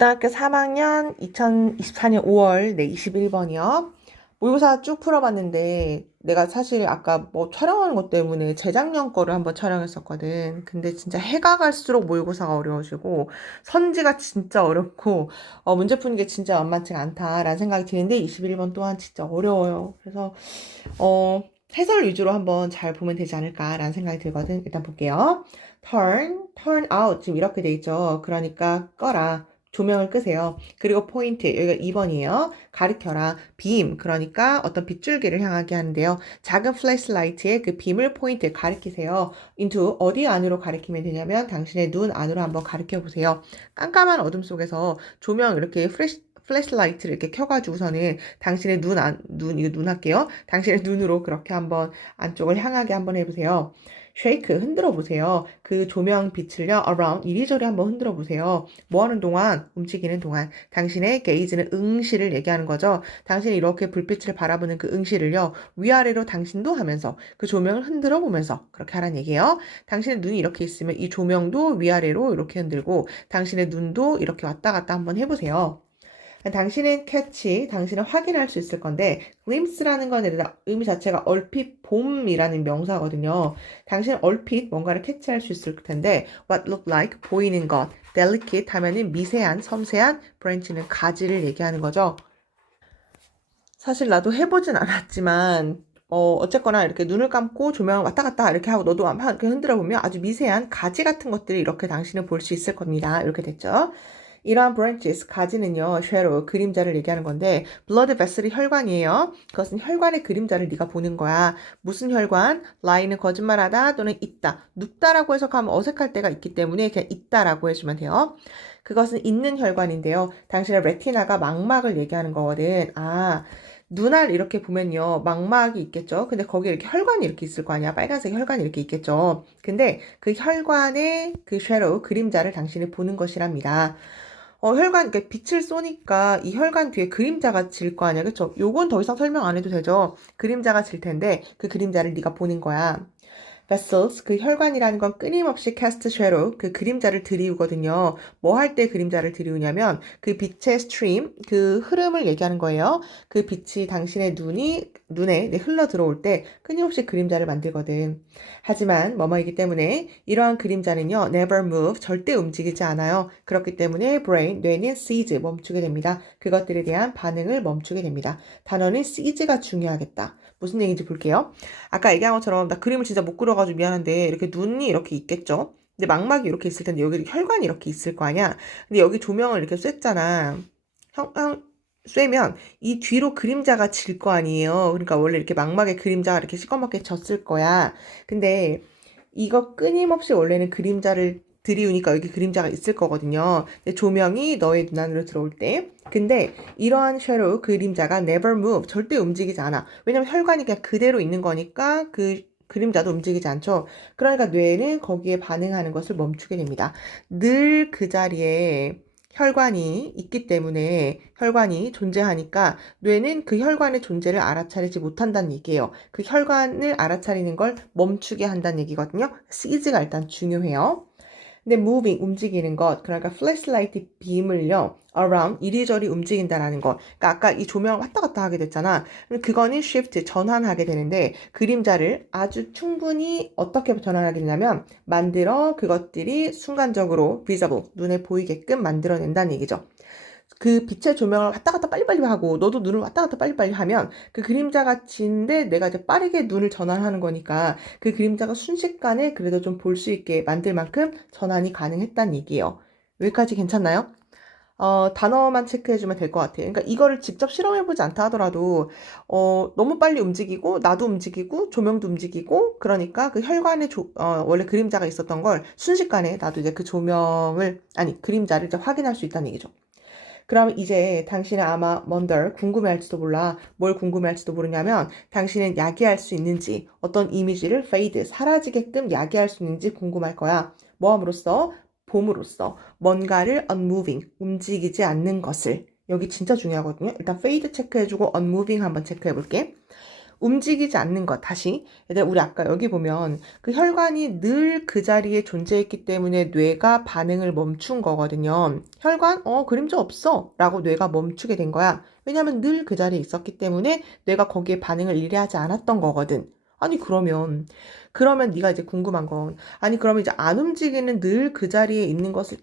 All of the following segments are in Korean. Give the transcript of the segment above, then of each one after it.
고등학교 3학년 2024년 5월 네 21번이요. 모의고사 쭉 풀어봤는데 내가 사실 아까 뭐 촬영하는 것 때문에 재작년 거를 한번 촬영했었거든. 근데 진짜 해가 갈수록 모의고사가 어려워지고 선지가 진짜 어렵고 문제 푸는 게 진짜 만만치가 않다라는 생각이 드는데 21번 또한 진짜 어려워요. 그래서 해설 위주로 한번 잘 보면 되지 않을까라는 생각이 들거든. 일단 볼게요. turn out 지금 이렇게 돼 있죠. 그러니까 꺼라. 조명을 끄세요. 그리고 포인트, 여기가 2번이에요. 가리켜라. 빔, 그러니까 어떤 빗줄기를 향하게 하는데요. 작은 플래시라이트의 그 빔을 포인트에 가리키세요. into 어디 안으로 가리키면 되냐면 당신의 눈 안으로 한번 가리켜 보세요. 깜깜한 어둠 속에서 조명 이렇게 플래시라이트를 이렇게 켜가지고서는 당신의 이거 눈 할게요. 당신의 눈으로 그렇게 한번 안쪽을 향하게 한번 해보세요. 쉐이크 흔들어 보세요. 그 조명 빛을요, around 이리저리 한번 흔들어 보세요. 뭐 하는 동안? 움직이는 동안. 당신의 게이지는 응시를 얘기하는 거죠. 당신이 이렇게 불빛을 바라보는 그 응시를요, 위아래로 당신도 하면서 그 조명을 흔들어 보면서 그렇게 하라는 얘기예요. 당신의 눈이 이렇게 있으면 이 조명도 위아래로 이렇게 흔들고 당신의 눈도 이렇게 왔다 갔다 한번 해보세요. 당신은 캐치, 당신은 확인할 수 있을 건데 glimpse라는 건 의미 자체가 얼핏 봄이라는 명사거든요. 당신은 얼핏 뭔가를 캐치할 수 있을 텐데 what look like, 보이는 것, delicate 하면은 미세한, 섬세한, branch는 가지를 얘기하는 거죠. 사실 나도 해보진 않았지만 어쨌거나 이렇게 눈을 감고 조명을 왔다 갔다 이렇게 하고 너도 한번 이렇게 흔들어 보면 아주 미세한 가지 같은 것들이 이렇게 당신은 볼 수 있을 겁니다. 이렇게 됐죠. 이러한 branches, 가지는요, shadow, 그림자를 얘기하는 건데, blood vessel이 혈관이에요. 그것은 혈관의 그림자를 네가 보는 거야. 무슨 혈관? lie는 거짓말하다 또는 있다. 눕다라고 해석하면 어색할 때가 있기 때문에 그냥 있다라고 해주면 돼요. 그것은 있는 혈관인데요. 당신의 레티나가 망막을 얘기하는 거거든. 눈알 이렇게 보면요. 망막이 있겠죠. 근데 거기에 이렇게 혈관이 이렇게 있을 거 아니야. 빨간색 혈관이 이렇게 있겠죠. 근데 그 혈관의 그 섀도우, 그림자를 당신이 보는 것이랍니다. 혈관, 그러니까 빛을 쏘니까 이 혈관 뒤에 그림자가 질 거 아니야. 그쵸? 요건 더 이상 설명 안 해도 되죠. 그림자가 질 텐데 그 그림자를 네가 보는 거야. vessels, 그 혈관이라는 건 끊임없이 cast shadow, 그 그림자를 들이우거든요. 뭐 할 때 그림자를 들이우냐면 그 빛의 stream, 그 흐름을 얘기하는 거예요. 그 빛이 당신의 눈에 흘러 들어올 때 끊임없이 그림자를 만들거든. 하지만 뭐뭐이기 때문에 이러한 그림자는요, never move, 절대 움직이지 않아요. 그렇기 때문에 뇌는 seize, 멈추게 됩니다. 그것들에 대한 반응을 멈추게 됩니다. 단어는 seize가 중요하겠다. 무슨 얘기인지 볼게요. 아까 얘기한 것처럼 나 그림을 진짜 못 그려가지고 미안한데 이렇게 눈이 이렇게 있겠죠? 근데 망막이 이렇게 있을 텐데 여기 혈관이 이렇게 있을 거 아니야? 근데 여기 조명을 이렇게 쐈잖아. 쐬면 이 뒤로 그림자가 질 거 아니에요. 그러니까 원래 이렇게 망막에 그림자가 이렇게 시커멓게 졌을 거야. 근데 이거 끊임없이 원래는 그림자를 들이우니까 여기 그림자가 있을 거거든요. 근데 조명이 너의 눈 안으로 들어올 때. 근데 이러한 섀도우 그림자가 never move, 절대 움직이지 않아. 왜냐면 혈관이 그냥 그대로 있는 거니까 그 그림자도 움직이지 않죠. 그러니까 뇌는 거기에 반응하는 것을 멈추게 됩니다. 늘 그 자리에 혈관이 있기 때문에 혈관이 존재하니까 뇌는 그 혈관의 존재를 알아차리지 못한다는 얘기예요. 그 혈관을 알아차리는 걸 멈추게 한다는 얘기거든요. seize가 일단 중요해요. 근데 moving, 움직이는 것, 그러니까 flashlight 빔을요, around, 이리저리 움직인다라는 것. 그러니까 아까 이 조명을 왔다 갔다 하게 됐잖아. 그거는 shift, 전환하게 되는데, 그림자를 아주 충분히 어떻게 전환하게 되냐면, 만들어 그것들이 순간적으로 visible, 눈에 보이게끔 만들어낸다는 얘기죠. 그 빛의 조명을 왔다 갔다 빨리빨리 하고 너도 눈을 왔다 갔다 빨리빨리 하면 그 그림자가 진데 내가 이제 빠르게 눈을 전환하는 거니까 그 그림자가 순식간에 그래도 좀 볼 수 있게 만들 만큼 전환이 가능했다는 얘기예요. 여기까지 괜찮나요? 단어만 체크해주면 될 것 같아요. 그러니까 이거를 직접 실험해보지 않다 하더라도 너무 빨리 움직이고 나도 움직이고 조명도 움직이고 그러니까 그 혈관에 원래 그림자가 있었던 걸 순식간에 나도 이제 그 그림자를 이제 확인할 수 있다는 얘기죠. 그럼 이제 당신은 아마 궁금해할지도 몰라. 뭘 궁금해할지도 모르냐면 당신은 야기할 수 있는지 어떤 이미지를 fade, 사라지게끔 야기할 수 있는지 궁금할 거야. 뭐함으로써? 봄으로써 뭔가를 unmoving, 움직이지 않는 것을. 여기 진짜 중요하거든요. 일단 fade 체크해주고 unmoving 한번 체크해볼게. 움직이지 않는 것. 다시. 얘들아, 우리 아까 여기 보면 그 혈관이 늘 그 자리에 존재했기 때문에 뇌가 반응을 멈춘 거거든요. 혈관? 그림자 없어. 라고 뇌가 멈추게 된 거야. 왜냐면 늘 그 자리에 있었기 때문에 뇌가 거기에 반응을 일해하지 않았던 거거든. 아니, 그러면 네가 이제 궁금한 건, 아니, 그러면 이제 안 움직이는 늘 그 자리에 있는 것을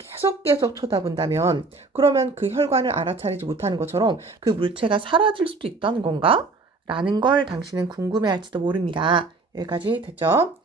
계속 쳐다본다면, 그러면 그 혈관을 알아차리지 못하는 것처럼 그 물체가 사라질 수도 있다는 건가? 라는 걸 당신은 궁금해할지도 모릅니다. 여기까지 됐죠?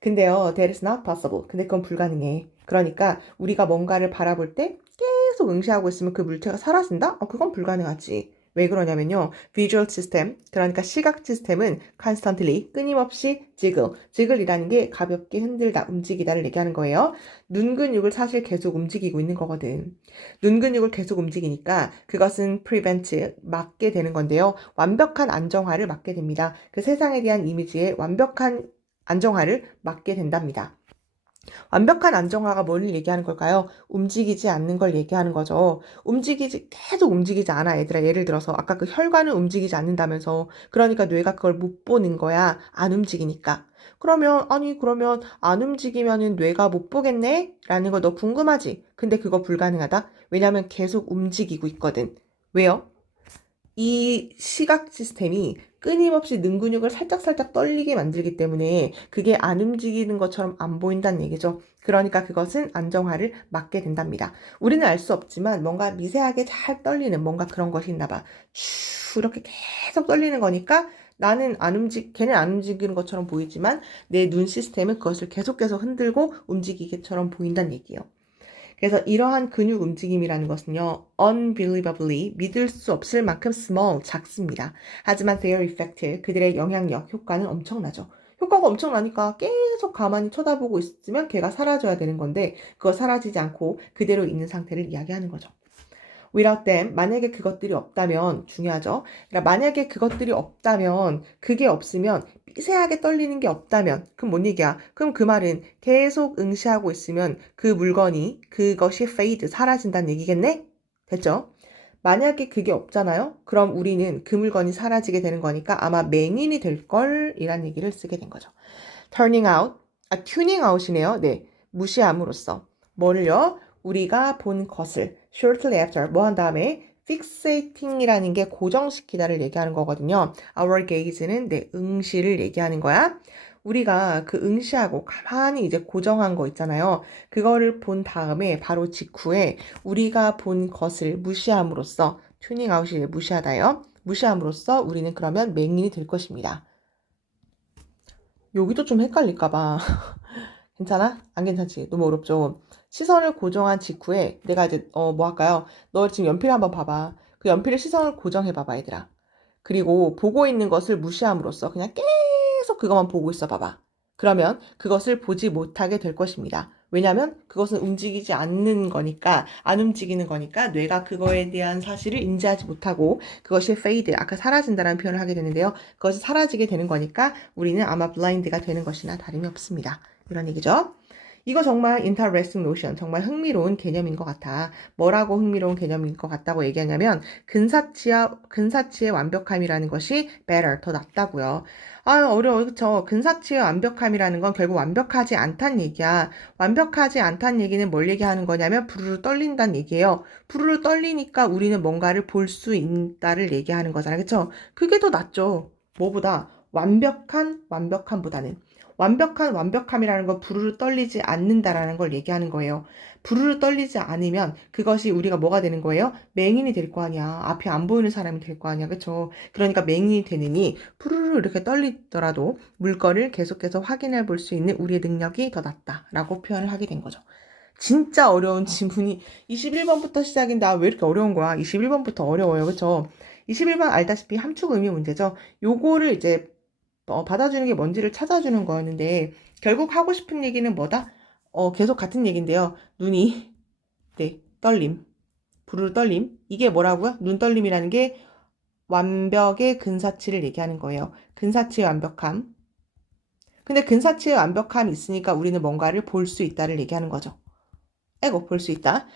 근데요, that is not possible. 근데 그건 불가능해. 그러니까 우리가 뭔가를 바라볼 때 계속 응시하고 있으면 그 물체가 사라진다? 그건 불가능하지. 왜 그러냐면요. visual system, 그러니까 시각 시스템은 constantly, 끊임없이 지글이라는 게 가볍게 흔들다, 움직이다를 얘기하는 거예요. 눈 근육을 사실 계속 움직이고 있는 거거든. 눈 근육을 계속 움직이니까 그것은 prevent, 막게 되는 건데요. 완벽한 안정화를 막게 됩니다. 그 세상에 대한 이미지의 완벽한 안정화를 막게 된답니다. 완벽한 안정화가 뭘 얘기하는 걸까요? 움직이지 않는 걸 얘기하는 거죠. 계속 움직이지 않아, 얘들아. 예를 들어서 아까 그 혈관을 움직이지 않는다면서. 그러니까 뇌가 그걸 못 보는 거야. 안 움직이니까. 그러면 안 움직이면은 뇌가 못 보겠네? 라는 거 너 궁금하지? 근데 그거 불가능하다? 왜냐면 계속 움직이고 있거든. 왜요? 이 시각 시스템이 끊임없이 능 근육을 살짝살짝 떨리게 만들기 때문에 그게 안 움직이는 것처럼 안 보인다는 얘기죠. 그러니까 그것은 안정화를 막게 된답니다. 우리는 알 수 없지만 뭔가 미세하게 잘 떨리는 뭔가 그런 것이 있나 봐. 슈 이렇게 계속 떨리는 거니까 걔는 안 움직이는 것처럼 보이지만 내 눈 시스템은 그것을 계속 흔들고 움직이게처럼 보인다는 얘기예요. 그래서 이러한 근육 움직임이라는 것은요, unbelievably, 믿을 수 없을 만큼 small, 작습니다. 하지만 their effect, 그들의 영향력, 효과는 엄청나죠. 효과가 엄청나니까 계속 가만히 쳐다보고 있으면 걔가 사라져야 되는 건데, 그거 사라지지 않고 그대로 있는 상태를 이야기하는 거죠. without them, 만약에 그것들이 없다면, 중요하죠. 그러니까 만약에 그것들이 없다면, 그게 없으면, 미세하게 떨리는 게 없다면, 그럼 뭔 얘기야? 그럼 그 말은 계속 응시하고 있으면 그것이 fade, 사라진다는 얘기겠네? 됐죠? 만약에 그게 없잖아요? 그럼 우리는 그 물건이 사라지게 되는 거니까 아마 맹인이 될 걸, 이란 얘기를 쓰게 된 거죠. turning out, tuning out이네요. 네. 무시함으로써. 뭐를요? 우리가 본 것을 shortly after, 뭐 한 다음에 fixating이라는 게 고정시키다를 얘기하는 거거든요. our gaze는 내 응시를 얘기하는 거야. 우리가 그 응시하고 가만히 이제 고정한 거 있잖아요. 그거를 본 다음에 바로 직후에 우리가 본 것을 무시함으로써 tuning out이 무시하다요. 무시함으로써 우리는 그러면 맹인이 될 것입니다. 여기도 좀 헷갈릴까 봐. 괜찮아? 안 괜찮지? 너무 어렵죠? 시선을 고정한 직후에 내가 이제 뭐 할까요? 너 지금 연필 한번 봐봐. 그 연필의 시선을 고정해 봐봐, 얘들아. 그리고 보고 있는 것을 무시함으로써 그냥 계속 그것만 보고 있어 봐봐. 그러면 그것을 보지 못하게 될 것입니다. 왜냐면 그것은 움직이지 않는 거니까, 안 움직이는 거니까 뇌가 그거에 대한 사실을 인지하지 못하고 그것이 fade, 아까 사라진다라는 표현을 하게 되는데요. 그것이 사라지게 되는 거니까 우리는 아마 blind가 되는 것이나 다름이 없습니다. 이런 얘기죠. 이거 정말 interesting notion, 정말 흥미로운 개념인 것 같아. 뭐라고 흥미로운 개념인 것 같다고 얘기하냐면 근사치의 완벽함이라는 것이 better, 더 낫다고요. 어려워, 그쵸? 근사치의 완벽함이라는 건 결국 완벽하지 않다는 얘기야. 완벽하지 않다는 얘기는 뭘 얘기하는 거냐면 부르르 떨린다는 얘기예요. 부르르 떨리니까 우리는 뭔가를 볼 수 있다를 얘기하는 거잖아, 그쵸? 그게 더 낫죠. 뭐보다? 완벽함보다는. 완벽한 완벽함이라는 건 부르르 떨리지 않는다라는 걸 얘기하는 거예요. 부르르 떨리지 않으면 그것이 우리가 뭐가 되는 거예요? 맹인이 될 거 아니야. 앞이 안 보이는 사람이 될 거 아니야. 그쵸? 그러니까 맹인이 되느니 부르르 이렇게 떨리더라도 물건을 계속해서 확인해 볼 수 있는 우리의 능력이 더 낫다라고 표현을 하게 된 거죠. 진짜 어려운 지문이 21번부터 시작인데 왜 이렇게 어려운 거야? 21번부터 어려워요. 그쵸? 21번 알다시피 함축 의미 문제죠. 요거를 이제 받아주는 게 뭔지를 찾아주는 거였는데 결국 하고 싶은 얘기는 뭐다? 계속 같은 얘기인데요. 눈이 네, 떨림, 부르르 떨림. 이게 뭐라고요? 눈 떨림이라는 게 완벽의 근사치를 얘기하는 거예요. 근사치의 완벽함. 근데 근사치의 완벽함이 있으니까 우리는 뭔가를 볼 수 있다를 얘기하는 거죠. 볼 수 있다.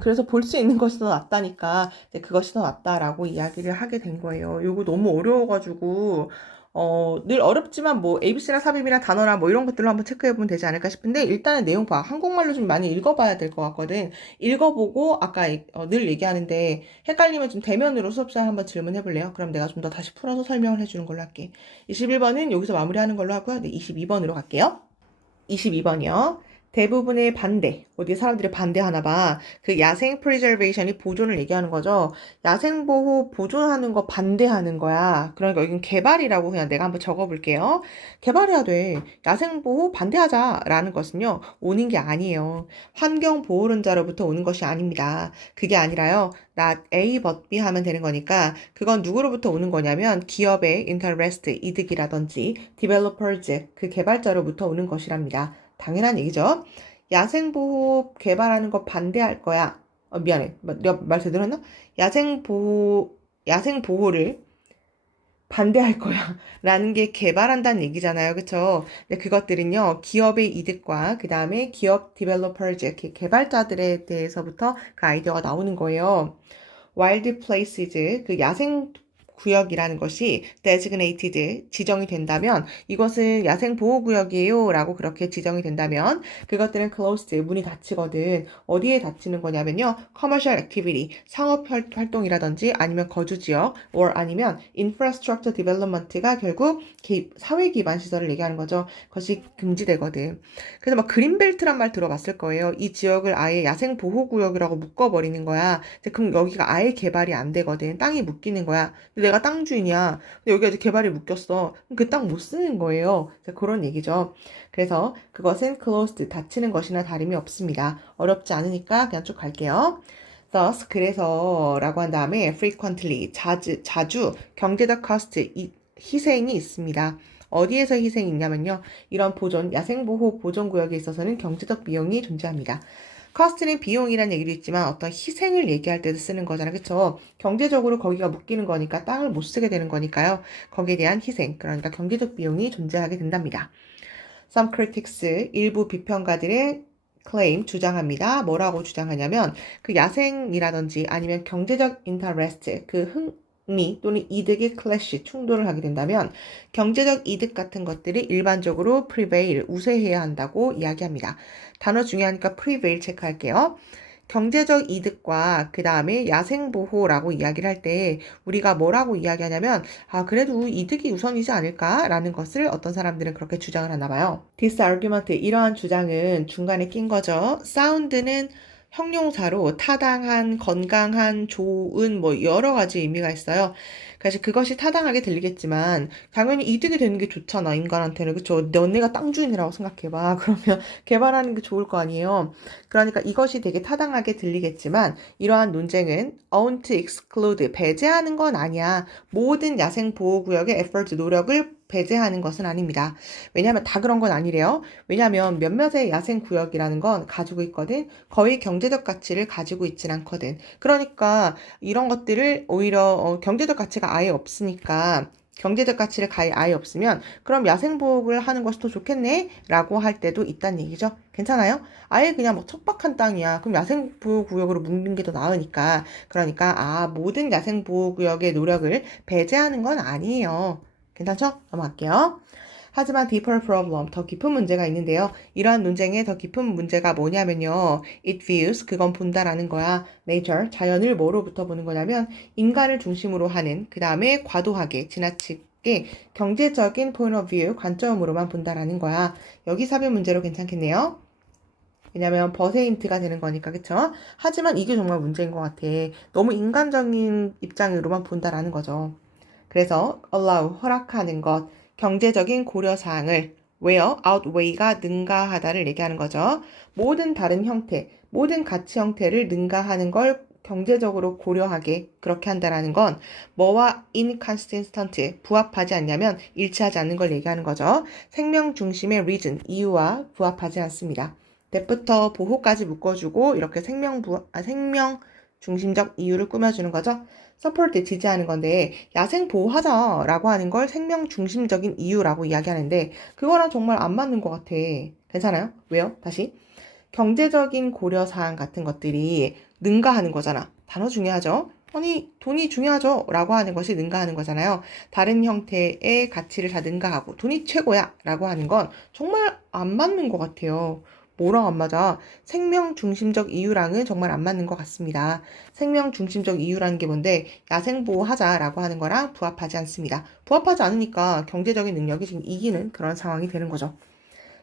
그래서 볼 수 있는 것이 더 낫다니까, 이제 그것이 더 낫다라고 이야기를 하게 된 거예요. 이거 너무 어려워가지고, 늘 어렵지만 뭐 ABC랑 삽입이랑 단어랑 뭐 이런 것들로 한번 체크해보면 되지 않을까 싶은데, 일단은 내용 봐. 한국말로 좀 많이 읽어봐야 될 것 같거든. 읽어보고, 아까 늘 얘기하는데, 헷갈리면 좀 대면으로 수업자에 한번 질문해볼래요? 그럼 내가 좀 더 다시 풀어서 설명을 해주는 걸로 할게. 21번은 여기서 마무리하는 걸로 하고요. 네, 22번으로 갈게요. 22번이요. 대부분의 반대. 어디 사람들이 반대하나 봐. 그 야생 프리저베이션이 보존을 얘기하는 거죠. 야생 보호 보존하는 거 반대하는 거야. 그러니까 여긴 개발이라고 그냥 내가 한번 적어볼게요. 개발해야 돼. 야생 보호 반대하자라는 것은요. 오는 게 아니에요. 환경 보호론자로부터 오는 것이 아닙니다. 그게 아니라요. not A but B 하면 되는 거니까 그건 누구로부터 오는 거냐면 기업의 interest, 이득이라든지 developers, 그 개발자로부터 오는 것이랍니다. 당연한 얘기죠. 야생보호 개발하는 거 반대할 거야. 미안해. 내가 말 제대로 했나? 야생보호를 반대할 거야. 라는 게 개발한다는 얘기잖아요. 그쵸? 근데 그것들은요, 기업의 이득과, 그 다음에 기업 디벨로퍼즈, 개발자들에 대해서부터 그 아이디어가 나오는 거예요. wild places, 그 야생 구역이라는 것이 designated, 지정이 된다면 이것은 야생 보호구역이에요 라고 그렇게 지정이 된다면 그것들은 closed, 문이 닫히거든. 어디에 닫히는 거냐면요. commercial activity, 상업 활동이라든지 아니면 거주지역 or 아니면 infrastructure development가 결국 사회 기반 시설을 얘기하는 거죠. 그것이 금지되거든. 그래서 막 그린벨트란 말 들어봤을 거예요. 이 지역을 아예 야생 보호구역이라고 묶어버리는 거야. 그럼 여기가 아예 개발이 안 되거든. 땅이 묶이는 거야. 근데 내가 땅 주인이야. 근데 여기가 이제 개발이 묶였어. 그 땅 못 쓰는 거예요. 그런 얘기죠. 그래서 그것은 closed, 닫히는 것이나 다름이 없습니다. 어렵지 않으니까 그냥 쭉 갈게요. thus, 그래서 라고 한 다음에 frequently, 자주 경제적 cost, 희생이 있습니다. 어디에서 희생이 있냐면요. 이런 야생보호 보존구역에 있어서는 경제적 비용이 존재합니다. cost는 비용이라는 얘기도 있지만 어떤 희생을 얘기할 때도 쓰는 거잖아요. 그쵸? 경제적으로 거기가 묶이는 거니까 땅을 못 쓰게 되는 거니까요. 거기에 대한 희생, 그러니까 경제적 비용이 존재하게 된답니다. Some critics, 일부 비평가들의 claim, 주장합니다. 뭐라고 주장하냐면 그 야생이라든지 아니면 경제적 interest, 그 흥미 또는 이득의 클래시, 충돌을 하게 된다면 경제적 이득 같은 것들이 일반적으로 prevail, 우세해야 한다고 이야기합니다. 단어 중요하니까 prevail 체크할게요. 경제적 이득과 그 다음에 야생보호라고 이야기를 할 때 우리가 뭐라고 이야기하냐면 그래도 이득이 우선이지 않을까라는 것을 어떤 사람들은 그렇게 주장을 하나 봐요. This argument, 이러한 주장은 중간에 낀 거죠. sound는 형용사로 타당한, 건강한, 좋은 뭐 여러 가지 의미가 있어요. 그래서 그것이 타당하게 들리겠지만 당연히 이득이 되는 게 좋잖아, 인간한테는. 그쵸? 너네가 땅 주인이라고 생각해봐. 그러면 개발하는 게 좋을 거 아니에요. 그러니까 이것이 되게 타당하게 들리겠지만 이러한 논쟁은 aren't exclude, 배제하는 건 아니야. 모든 야생 보호구역의 effort, 노력을 배제하는 것은 아닙니다. 왜냐하면 다 그런 건 아니래요. 왜냐하면 몇몇의 야생구역이라는 건 가지고 있거든. 거의 경제적 가치를 가지고 있진 않거든. 그러니까 이런 것들을 오히려 경제적 가치가 아예 없으니까 경제적 가치를 아예 없으면 그럼 야생보호를 하는 것이 더 좋겠네? 라고 할 때도 있다는 얘기죠. 괜찮아요? 아예 그냥 뭐 척박한 땅이야. 그럼 야생보호구역으로 묶는 게 더 나으니까. 그러니까 모든 야생보호구역의 노력을 배제하는 건 아니에요. 괜찮죠? 넘어갈게요. 하지만 deeper problem, 더 깊은 문제가 있는데요. 이러한 논쟁의 더 깊은 문제가 뭐냐면요. It views, 그건 본다라는 거야. Nature, 자연을 뭐로부터 보는 거냐면 인간을 중심으로 하는, 그 다음에 과도하게, 지나치게 경제적인 point of view, 관점으로만 본다라는 거야. 여기 삽입 문제로 괜찮겠네요. 왜냐면 버세인트가 되는 거니까, 그쵸? 하지만 이게 정말 문제인 것 같아. 너무 인간적인 입장으로만 본다라는 거죠. 그래서 allow, 허락하는 것, 경제적인 고려사항을 where, outweigh가 능가하다를 얘기하는 거죠. 모든 다른 형태, 모든 가치 형태를 능가하는 걸 경제적으로 고려하게 그렇게 한다라는 건 뭐와 inconsistent, 부합하지 않냐면 일치하지 않는 걸 얘기하는 거죠. 생명 중심의 reason, 이유와 부합하지 않습니다. 때부터 보호까지 묶어주고 이렇게 생명 중심적 이유를 꾸며주는 거죠. 서포트, 지지하는 건데 야생 보호하자라고 하는 걸 생명 중심적인 이유라고 이야기하는데 그거랑 정말 안 맞는 것 같아. 괜찮아요? 왜요? 다시. 경제적인 고려사항 같은 것들이 능가하는 거잖아. 단어 중요하죠? 아니, 돈이 중요하죠? 라고 하는 것이 능가하는 거잖아요. 다른 형태의 가치를 다 능가하고 돈이 최고야 라고 하는 건 정말 안 맞는 것 같아요. 뭐랑 안 맞아? 생명 중심적 이유랑은 정말 안 맞는 것 같습니다. 생명 중심적 이유라는 게 뭔데 야생보호하자라고 하는 거랑 부합하지 않습니다. 부합하지 않으니까 경제적인 능력이 지금 이기는 그런 상황이 되는 거죠.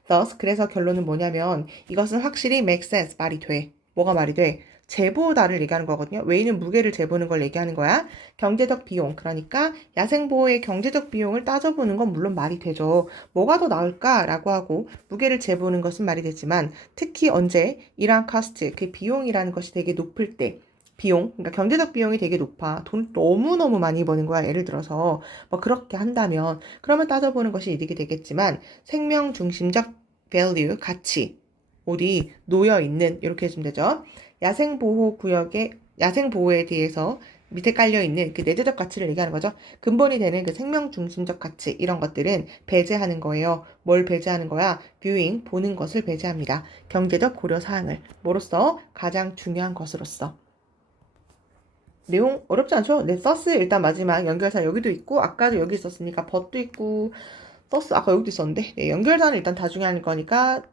Thus, 그래서 결론은 뭐냐면 이것은 확실히 make sense, 말이 돼. 뭐가 말이 돼? 재보다를 얘기하는 거거든요. 웨이는 무게를 재보는 걸 얘기하는 거야. 경제적 비용, 그러니까 야생보호의 경제적 비용을 따져보는 건 물론 말이 되죠. 뭐가 더 나을까라고 하고 무게를 재보는 것은 말이 되지만 특히 언제 이러한 cost, 그 비용이라는 것이 되게 높을 때 비용, 그러니까 경제적 비용이 되게 높아. 돈 너무너무 많이 버는 거야. 예를 들어서 뭐 그렇게 한다면 그러면 따져보는 것이 이득이 되겠지만 생명 중심적 value, 가치 어디 놓여 있는 이렇게 해주면 되죠. 야생보호에 대해서 밑에 깔려 있는 그 내재적 가치를 얘기하는 거죠. 근본이 되는 그 생명 중심적 가치 이런 것들은 배제하는 거예요. 뭘 배제하는 거야? viewing, 보는 것을 배제합니다. 경제적 고려 사항을 뭐로써? 가장 중요한 것으로서. 내용 어렵지 않죠? 네, 서스 일단 마지막 연결사 여기도 있고 아까도 여기 있었으니까 but도 있고 서스 아까 여기도 있었는데 네, 연결사는 일단 다 중요한 거니까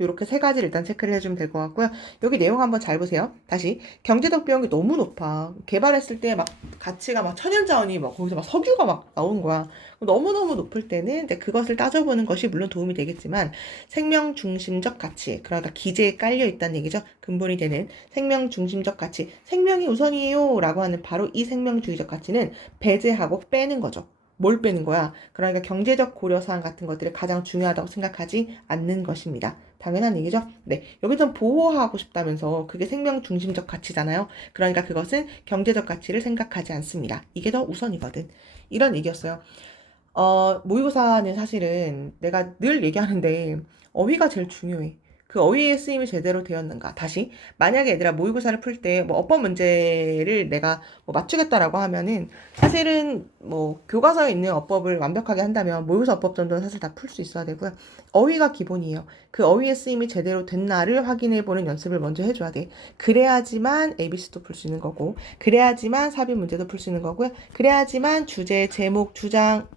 이렇게 세 가지를 일단 체크를 해주면 될 것 같고요. 여기 내용 한번 잘 보세요. 다시 경제적 비용이 너무 높아. 개발했을 때 막 가치가 막 천연자원이 막 거기서 막 석유가 막 나오는 거야. 너무너무 높을 때는 이제 그것을 따져보는 것이 물론 도움이 되겠지만 생명 중심적 가치, 그러니까 기재에 깔려 있다는 얘기죠. 근본이 되는 생명 중심적 가치, 생명이 우선이에요 라고 하는 바로 이 생명주의적 가치는 배제하고 빼는 거죠. 뭘 빼는 거야? 그러니까 경제적 고려사항 같은 것들이 가장 중요하다고 생각하지 않는 것입니다. 당연한 얘기죠? 네. 여기서 보호하고 싶다면서 그게 생명 중심적 가치잖아요. 그러니까 그것은 경제적 가치를 생각하지 않습니다. 이게 더 우선이거든. 이런 얘기였어요. 모의고사는 사실은 내가 늘 얘기하는데 어휘가 제일 중요해. 그 어휘의 쓰임이 제대로 되었는가. 다시 만약에 얘들아 모의고사를 풀 때 뭐 어법 문제를 내가 뭐 맞추겠다라고 하면은 사실은 뭐 교과서에 있는 어법을 완벽하게 한다면 모의고사 어법 정도는 사실 다 풀 수 있어야 되고요. 어휘가 기본이에요. 그 어휘의 쓰임이 제대로 됐나를 확인해 보는 연습을 먼저 해줘야 돼. 그래야지만 ABC도 풀 수 있는 거고 그래야지만 삽입 문제도 풀 수 있는 거고요. 그래야지만 주제, 제목, 주장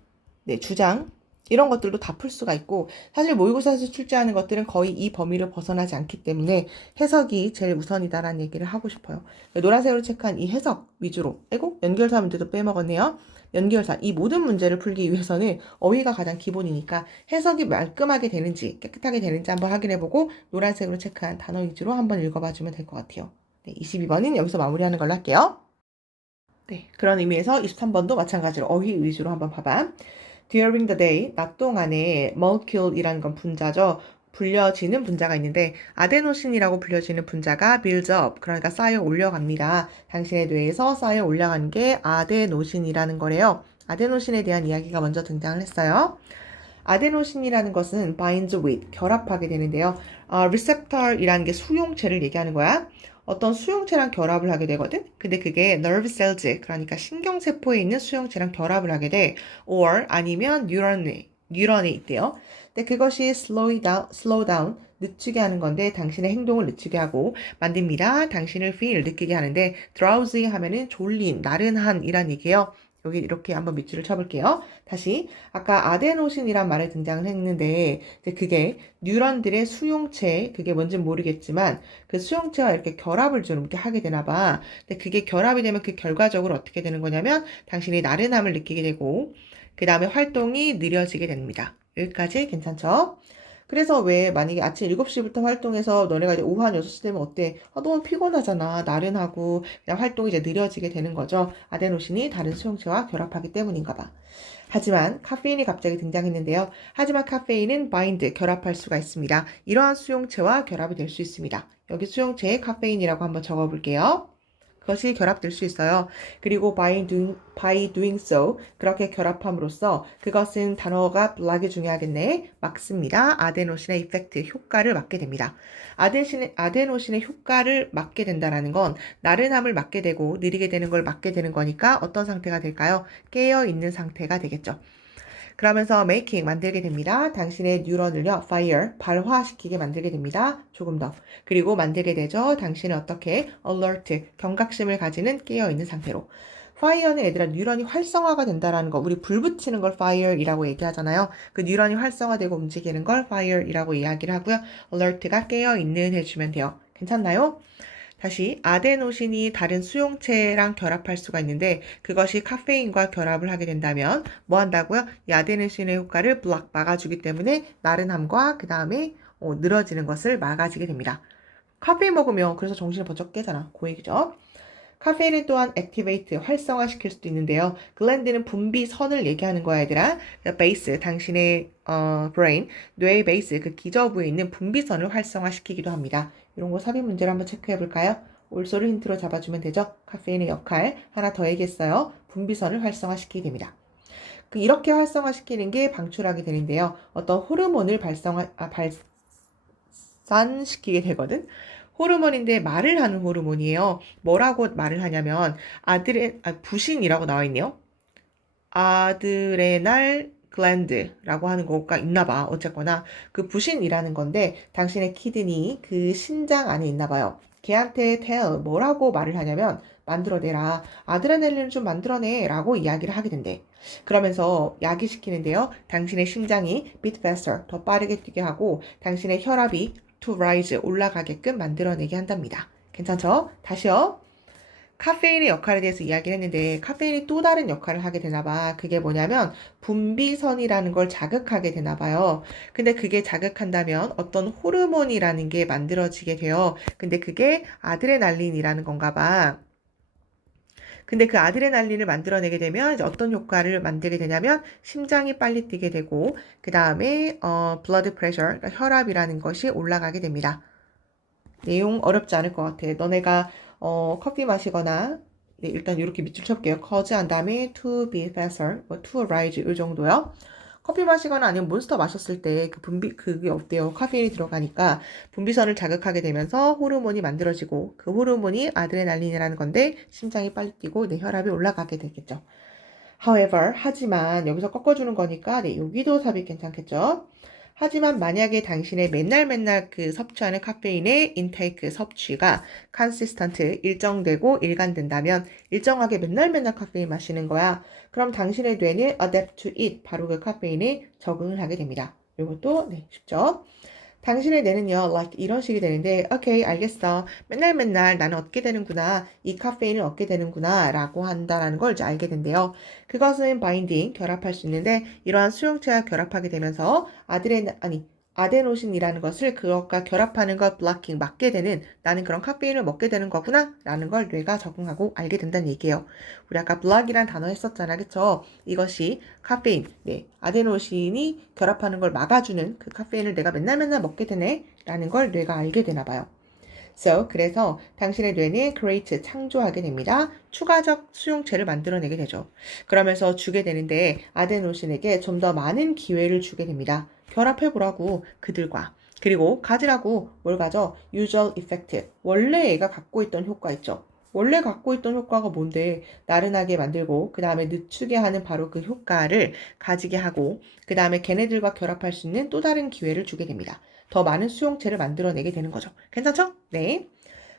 네, 주장 이런 것들도 다 풀 수가 있고 사실 모의고사에서 출제하는 것들은 거의 이 범위를 벗어나지 않기 때문에 해석이 제일 우선이다라는 얘기를 하고 싶어요. 노란색으로 체크한 이 해석 위주로 아이고 연결사 문제도 빼먹었네요. 연결사 이 모든 문제를 풀기 위해서는 어휘가 가장 기본이니까 해석이 말끔하게 되는지 깨끗하게 되는지 한번 확인해보고 노란색으로 체크한 단어 위주로 한번 읽어봐주면 될 것 같아요. 네, 22번은 여기서 마무리하는 걸로 할게요. 네, 그런 의미에서 23번도 마찬가지로 어휘 위주로 한번 봐봐. During the day, 낮 동안에 molecule이라는 건 분자죠. 불려지는 분자가 있는데 아데노신이라고 불려지는 분자가 builds up, 그러니까 쌓여 올려갑니다. 당신의 뇌에서 쌓여 올라간 게 아데노신이라는 거래요. 아데노신에 대한 이야기가 먼저 등장을 했어요. 아데노신이라는 것은 binds with, 결합하게 되는데요. receptor이라는 게 수용체를 얘기하는 거야. 어떤 수용체랑 결합을 하게 되거든? 근데 그게 nerve cells, 그러니까 신경세포에 있는 수용체랑 결합을 하게 돼. or 아니면 뉴런에 있대요. 근데 그것이 slow down, 늦추게 하는 건데 당신의 행동을 늦추게 하고 만듭니다. 당신을 feel, 느끼게 하는데 drowsy 하면은 졸린, 나른한 이란 얘기예요. 여기 이렇게 한번 밑줄을 쳐볼게요. 다시 아까 아데노신이란 말에 등장을 했는데 이제 그게 뉴런들의 수용체, 그게 뭔지는 모르겠지만 그 수용체와 이렇게 결합을 좀 이렇게 하게 되나 봐. 근데 그게 결합이 되면 그 결과적으로 어떻게 되는 거냐면 당신이 나른함을 느끼게 되고 그 다음에 활동이 느려지게 됩니다. 여기까지 괜찮죠? 그래서 왜 만약에 아침 7시부터 활동해서 너네가 이제 오후 한 6시 되면 어때? 너무 피곤하잖아. 나른하고 그냥 활동이 이제 느려지게 되는 거죠. 아데노신이 다른 수용체와 결합하기 때문인가 봐. 하지만 카페인이 갑자기 등장했는데요. 하지만 카페인은 바인드, 결합할 수가 있습니다. 이러한 수용체와 결합이 될 수 있습니다. 여기 수용체에 카페인이라고 한번 적어볼게요. 그것이 결합될 수 있어요. 그리고 by doing so, 그렇게 결합함으로써 그것은 단어가 블락이 중요하겠네. 막습니다. 아데노신의 이펙트, 효과를 막게 됩니다. 아데노신의 효과를 막게 된다는 건 나른함을 막게 되고 느리게 되는 걸 막게 되는 거니까 어떤 상태가 될까요? 깨어있는 상태가 되겠죠. 그러면서 making 만들게 됩니다. 당신의 뉴런을요, fire, 발화시키게 만들게 됩니다. 조금 더. 그리고 만들게 되죠. 당신은 어떻게 alert, 경각심을 가지는 깨어있는 상태로. fire는 얘들아 뉴런이 활성화가 된다라는 거. 우리 불 붙이는 걸 fire이라고 얘기하잖아요. 그 뉴런이 활성화되고 움직이는 걸 fire이라고 이야기를 하고요. alert가 깨어있는 해주면 돼요. 괜찮나요? 다시 아데노신이 다른 수용체랑 결합할 수가 있는데 그것이 카페인과 결합을 하게 된다면 뭐 한다고요? 이 아데노신의 효과를 블락 막아주기 때문에 나른함과 그 다음에 늘어지는 것을 막아주게 됩니다. 카페인 먹으면 그래서 정신이 번쩍 깨잖아. 그 얘기죠. 카페인은 또한 액티베이트, 활성화시킬 수도 있는데요. 글랜드는 분비선을 얘기하는 거야, 얘들아. 베이스, 당신의 브레인, 뇌의 베이스, 그 기저부에 있는 분비선을 활성화시키기도 합니다. 이런 거 삽입 문제를 한번 체크해 볼까요? 올소를 힌트로 잡아주면 되죠. 카페인의 역할 하나 더 얘기했어요. 분비선을 활성화시키게 됩니다. 이렇게 활성화시키는 게 방출하게 되는데요. 어떤 호르몬을 발산시키게 되거든. 호르몬인데 말을 하는 호르몬이에요. 뭐라고 말을 하냐면 부신이라고 나와 있네요. 아드레날 글랜드라고 하는 거가 있나 봐. 어쨌거나 그 부신이라는 건데 당신의 키드니 그 신장 안에 있나 봐요. 걔한테 tell 뭐라고 말을 하냐면 만들어내라. 아드레날린을 좀 만들어내 라고 이야기를 하게 된대. 그러면서 야기시키는데요. 당신의 심장이 beat faster 더 빠르게 뛰게 하고 당신의 혈압이 to rise 올라가게끔 만들어내게 한답니다. 괜찮죠? 다시요. 카페인의 역할에 대해서 이야기를 했는데 카페인이 또 다른 역할을 하게 되나 봐. 그게 뭐냐면 분비선이라는 걸 자극하게 되나 봐요. 근데 그게 자극한다면 어떤 호르몬이라는 게 만들어지게 돼요. 근데 그게 아드레날린이라는 건가 봐. 근데 그 아드레날린을 만들어내게 되면 이제 어떤 효과를 만들게 되냐면 심장이 빨리 뛰게 되고 그 다음에 blood pressure, 그러니까 혈압이라는 것이 올라가게 됩니다. 내용 어렵지 않을 것 같아. 너네가 커피 마시거나 네, 일단 이렇게 밑줄 쳐볼게요. cause 한 다음에 to be faster, to rise 이 정도요. 커피 마시거나 아니면 몬스터 마셨을 때 그게 어때요? 카페인이 들어가니까 분비선을 자극하게 되면서 호르몬이 만들어지고 그 호르몬이 아드레날린이라는 건데 심장이 빨리 뛰고 내 혈압이 올라가게 되겠죠. However, 하지만 여기서 꺾어주는 거니까 네, 여기도 삽입 괜찮겠죠? 하지만 만약에 당신의 맨날 그 섭취하는 카페인의 인테이크 섭취가 consistent, 일정되고 일관된다면 일정하게 맨날 카페인 마시는 거야. 그럼 당신의 뇌는 adapt to it, 바로 그 카페인에 적응을 하게 됩니다. 이것도 네, 쉽죠? 당신의 뇌는요, like 이런 식이 되는데, 오케이, 알겠어. 맨날 나는 얻게 되는구나. 이 카페인을 얻게 되는구나. 라고 한다라는 걸 이제 알게 된대요. 그것은 바인딩, 결합할 수 있는데, 이러한 수용체와 결합하게 되면서, 아데노신이라는 것을 그것과 결합하는 것 블로킹 막게 되는 나는 그런 카페인을 먹게 되는 거구나 라는 걸 뇌가 적응하고 알게 된다는 얘기예요. 우리 아까 블락이란 단어 했었잖아. 그쵸? 이것이 카페인, 네, 아데노신이 결합하는 걸 막아주는 그 카페인을 내가 맨날 먹게 되네 라는 걸 뇌가 알게 되나 봐요. 그래서 당신의 뇌는 create, 창조하게 됩니다. 추가적 수용체를 만들어내게 되죠. 그러면서 주게 되는데 아데노신에게 좀 더 많은 기회를 주게 됩니다. 결합해보라고 그들과. 그리고 가지라고 뭘 가져? usual effect. 원래 얘가 갖고 있던 효과 있죠. 원래 갖고 있던 효과가 뭔데 나른하게 만들고 그 다음에 늦추게 하는 바로 그 효과를 가지게 하고 그 다음에 걔네들과 결합할 수 있는 또 다른 기회를 주게 됩니다. 더 많은 수용체를 만들어내게 되는 거죠. 괜찮죠? 네.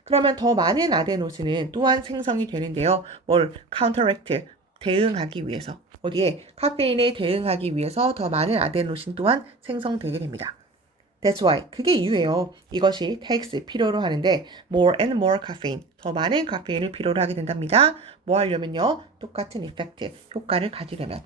그러면 더 많은 아데노신은 또한 생성이 되는데요. 뭘 counteract, 대응하기 위해서. 어디에? 카페인에 대응하기 위해서 더 많은 아데노신 또한 생성되게 됩니다. That's why. 그게 이유예요. 이것이 takes, 필요로 하는데 more and more caffeine, 더 많은 카페인을 필요로 하게 된답니다. 뭐 하려면요? 똑같은 effect, 효과를 가지려면.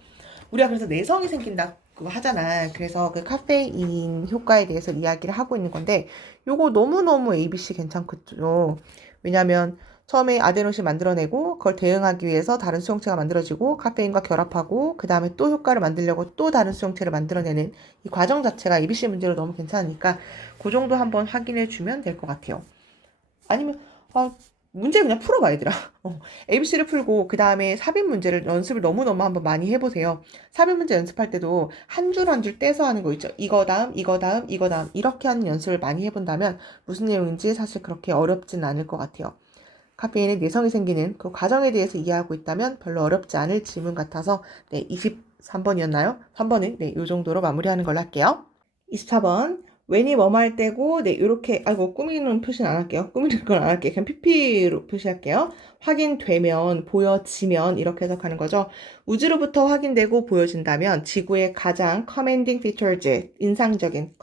우리가 그래서 내성이 생긴다 그거 하잖아. 그래서 그 카페인 효과에 대해서 이야기를 하고 있는 건데 요거 너무너무 ABC 괜찮겠죠. 왜냐면 처음에 아데노신 만들어내고 그걸 대응하기 위해서 다른 수용체가 만들어지고 카페인과 결합하고 그 다음에 또 효과를 만들려고 또 다른 수용체를 만들어내는 이 과정 자체가 ABC 문제로 너무 괜찮으니까 그 정도 한번 확인해 주면 될 것 같아요. 아니면 문제 그냥 풀어봐 얘들아. ABC를 풀고 그 다음에 삽입 문제를 연습을 너무너무 한번 많이 해보세요. 삽입 문제 연습할 때도 한 줄 한 줄 떼서 하는 거 있죠. 이거 다음 이렇게 하는 연습을 많이 해본다면 무슨 내용인지 사실 그렇게 어렵진 않을 것 같아요. 카페인에 내성이 생기는 그 과정에 대해서 이해하고 있다면 별로 어렵지 않을 질문 같아서 네, 3번이었나요? 3번은 네, 요 정도로 마무리하는 걸로 할게요. 24번. when이 뭐뭐 할 때고, 네, 요렇게, 아이고, 꾸미는 표시는 안 할게요. 꾸미는 건 안 할게요. 그냥 PP로 표시할게요. 확인되면, 보여지면, 이렇게 해석하는 거죠. 우주로부터 확인되고 보여진다면, 지구의 가장 commanding features, 인상적인